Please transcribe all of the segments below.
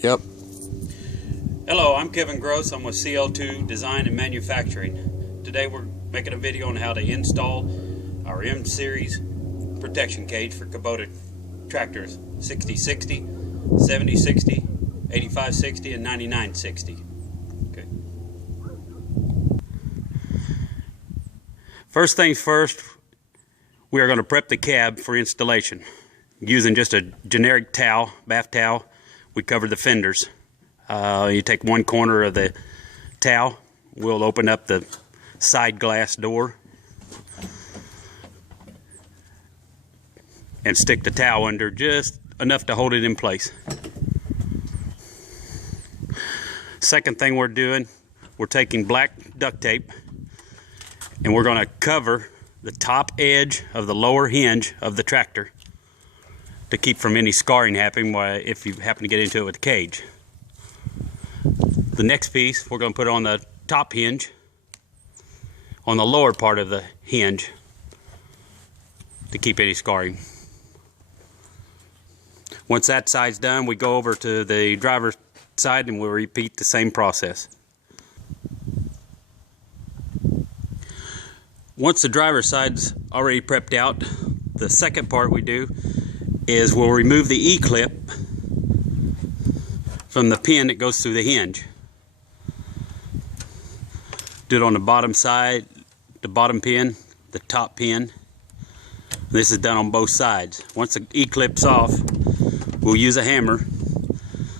Yep. Hello, I'm Kevin Gross. I'm with CL2 Design and Manufacturing. Today we're making a video on how to install our M-series protection cage for Kubota tractors 6060, 7060, 8560, and 9960. Okay. First things first, we are going to prep the cab for installation. Using just a generic towel, bath towel, we cover the fenders. You take one corner of the towel, we'll open up the side glass door and stick the towel under just enough to hold it in place. Second thing we're doing, we're taking black duct tape and we're going to cover the top edge of the lower hinge of the tractor to keep from any scarring happening if you happen to get into it with the cage. The next piece, we're going to put on the top hinge, on the lower part of the hinge, to keep any scarring. Once that side's done, we go over to the driver's side and we'll repeat the same process. Once the driver's side's already prepped out, the second part we do is we'll remove the E-clip from the pin that goes through the hinge. Do it on the bottom side, the bottom pin, the top pin. This is done on both sides. Once the E-clip's off, we'll use a hammer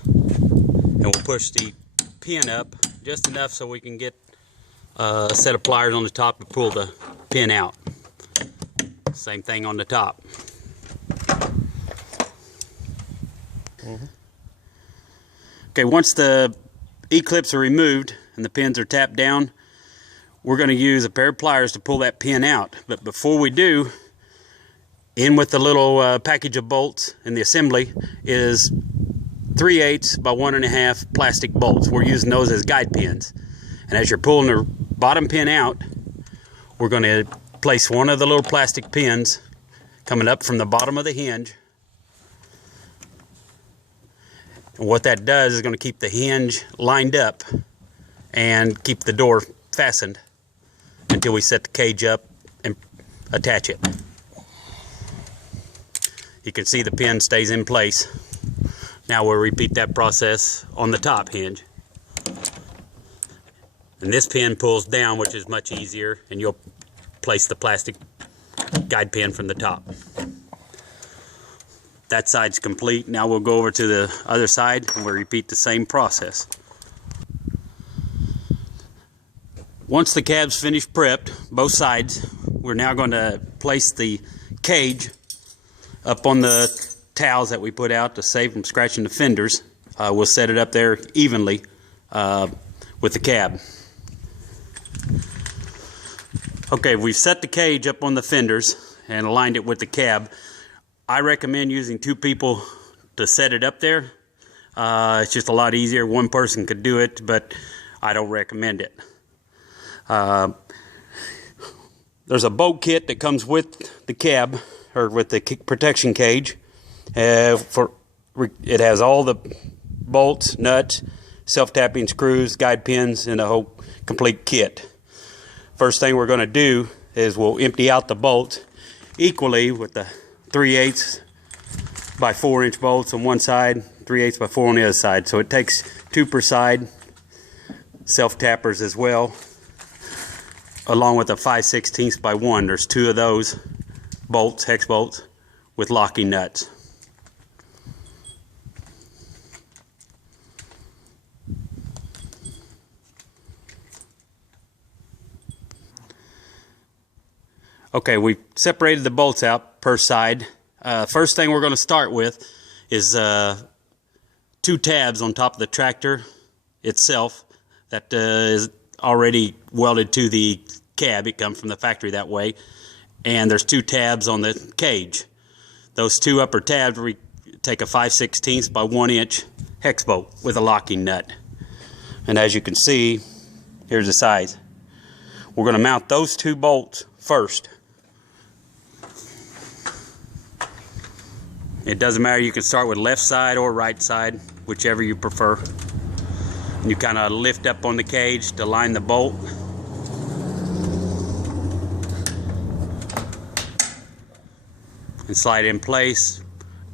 and we'll push the pin up just enough so we can get a set of pliers on the top to pull the pin out. Same thing on the top. Okay, once the E-clips are removed and the pins are tapped down, we're going to use a pair of pliers to pull that pin out. But before we do, in with the little package of bolts in the assembly is 3/8 by 1.5 plastic bolts. We're using those as guide pins. And as you're pulling the bottom pin out, we're going to place one of the little plastic pins coming up from the bottom of the hinge. And what that does is going to keep the hinge lined up and keep the door fastened until we set the cage up and attach it. You can see the pin stays in place. Now we'll repeat that process on the top hinge. And this pin pulls down, which is much easier, and you'll place the plastic guide pin from the top. That side's complete. Now we'll go over to the other side and we'll repeat the same process. Once the cab's finished prepped, both sides, we're now going to place the cage up on the towels that we put out to save from scratching the fenders. We'll set it up there evenly with the cab. Okay, we've set the cage up on the fenders and aligned it with the cab. I recommend using 2 people to set it up there. It's just a lot easier. One person could do it, but I don't recommend it. There's a bolt kit that comes with the cab, or with the protection cage. It has all the bolts, nuts, self-tapping screws, guide pins, and a whole complete kit. First thing we're going to do is we'll empty out the bolts equally with the 3/8 by 4-inch bolts on one side, 3/8 by 4 on the other side. So it takes 2 per side, self-tappers as well, along with a 5/16 by 1. There's 2 of those bolts, hex bolts, with locking nuts. Okay, we separated the bolts out per side. First thing we're going to start with is 2 tabs on top of the tractor itself that is already welded to the cab. It comes from the factory that way. And there's 2 tabs on the cage. Those 2 upper tabs, we take a 5/16 by 1 inch hex bolt with a locking nut. And as you can see, here's the size. We're going to mount those 2 bolts first. It doesn't matter, you can start with left side or right side, whichever you prefer. You kind of lift up on the cage to line the bolt. And slide it in place,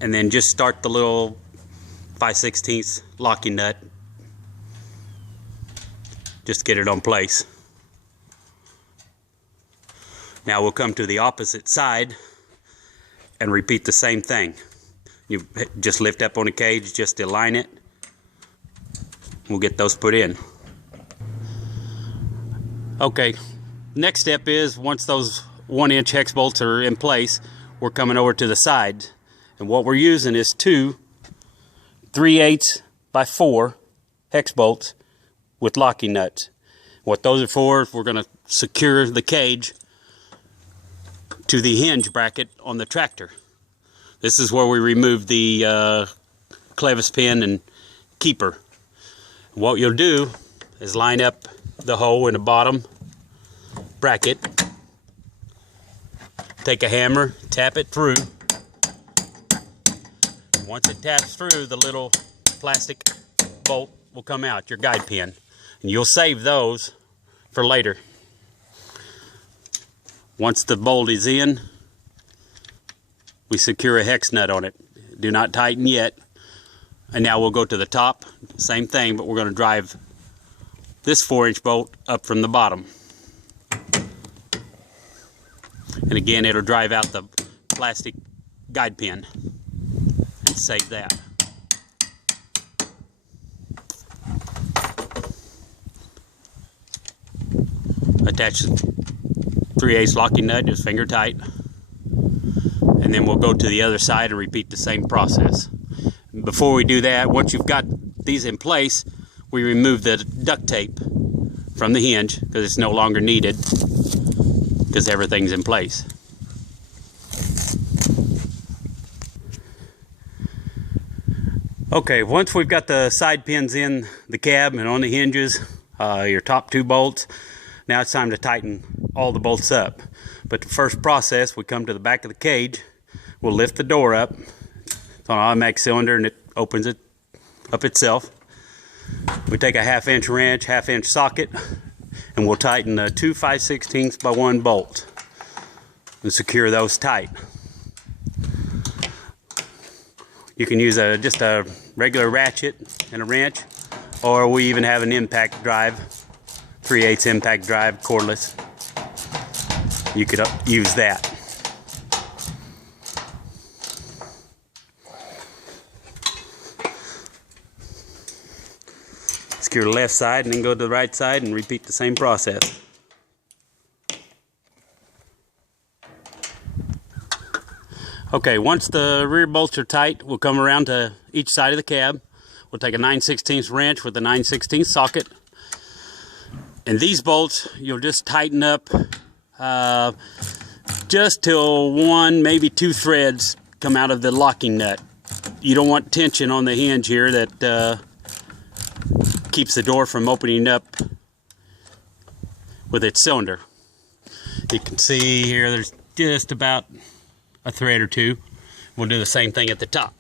and then just start the little 5/16 locking nut. Just get it on place. Now we'll come to the opposite side and repeat the same thing. You just lift up on the cage just to align it. We'll get those put in. Okay, next step is once those 1-inch hex bolts are in place, we're coming over to the side. And what we're using is two 3/8 by 4 hex bolts with locking nuts. What those are for is we're going to secure the cage to the hinge bracket on the tractor. This is where we remove the clevis pin and keeper. What you'll do is line up the hole in the bottom bracket, take a hammer, tap it through. Once it taps through, the little plastic bolt will come out, your guide pin. And you'll save those for later. Once the bolt is in, we secure a hex nut on it. Do not tighten yet. And now we'll go to the top, same thing, but we're going to drive this 4-inch bolt up from the bottom. And again, it'll drive out the plastic guide pin. And save that. Attach the 3/8 locking nut, just finger tight. And then we'll go to the other side and repeat the same process. Before we do that, once you've got these in place, we remove the duct tape from the hinge because it's no longer needed because everything's in place. Okay, once we've got the side pins in the cab and on the hinges, your top 2 bolts, now it's time to tighten all the bolts up. But the first process, we come to the back of the cage, we'll lift the door up. It's on an automatic cylinder and it opens it up itself. We take a 1/2-inch wrench, 1/2-inch socket, and we'll tighten the 2 5/16 by 1 bolt and secure those tight. You can use just a regular ratchet and a wrench, or we even have an impact drive, 3/8 impact drive, cordless. You could use that. Secure the left side and then go to the right side and repeat the same process. Okay, once the rear bolts are tight, we'll come around to each side of the cab. We'll take a 9/16 wrench with a 9/16 socket. And these bolts, you'll just tighten up just till 1, maybe 2 threads come out of the locking nut. You don't want tension on the hinge here that keeps the door from opening up with its cylinder. You can see here there's just about a thread or 2. We'll do the same thing at the top.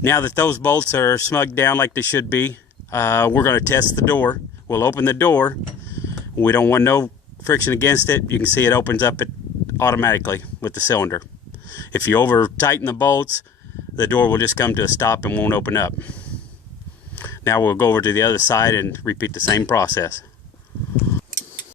Now that those bolts are smugged down like they should be, we're going to test the door. We'll open the door. We don't want no friction against it. You can see it opens up automatically with the cylinder. If you over tighten the bolts, the door will just come to a stop and won't open up. Now we'll go over to the other side and repeat the same process.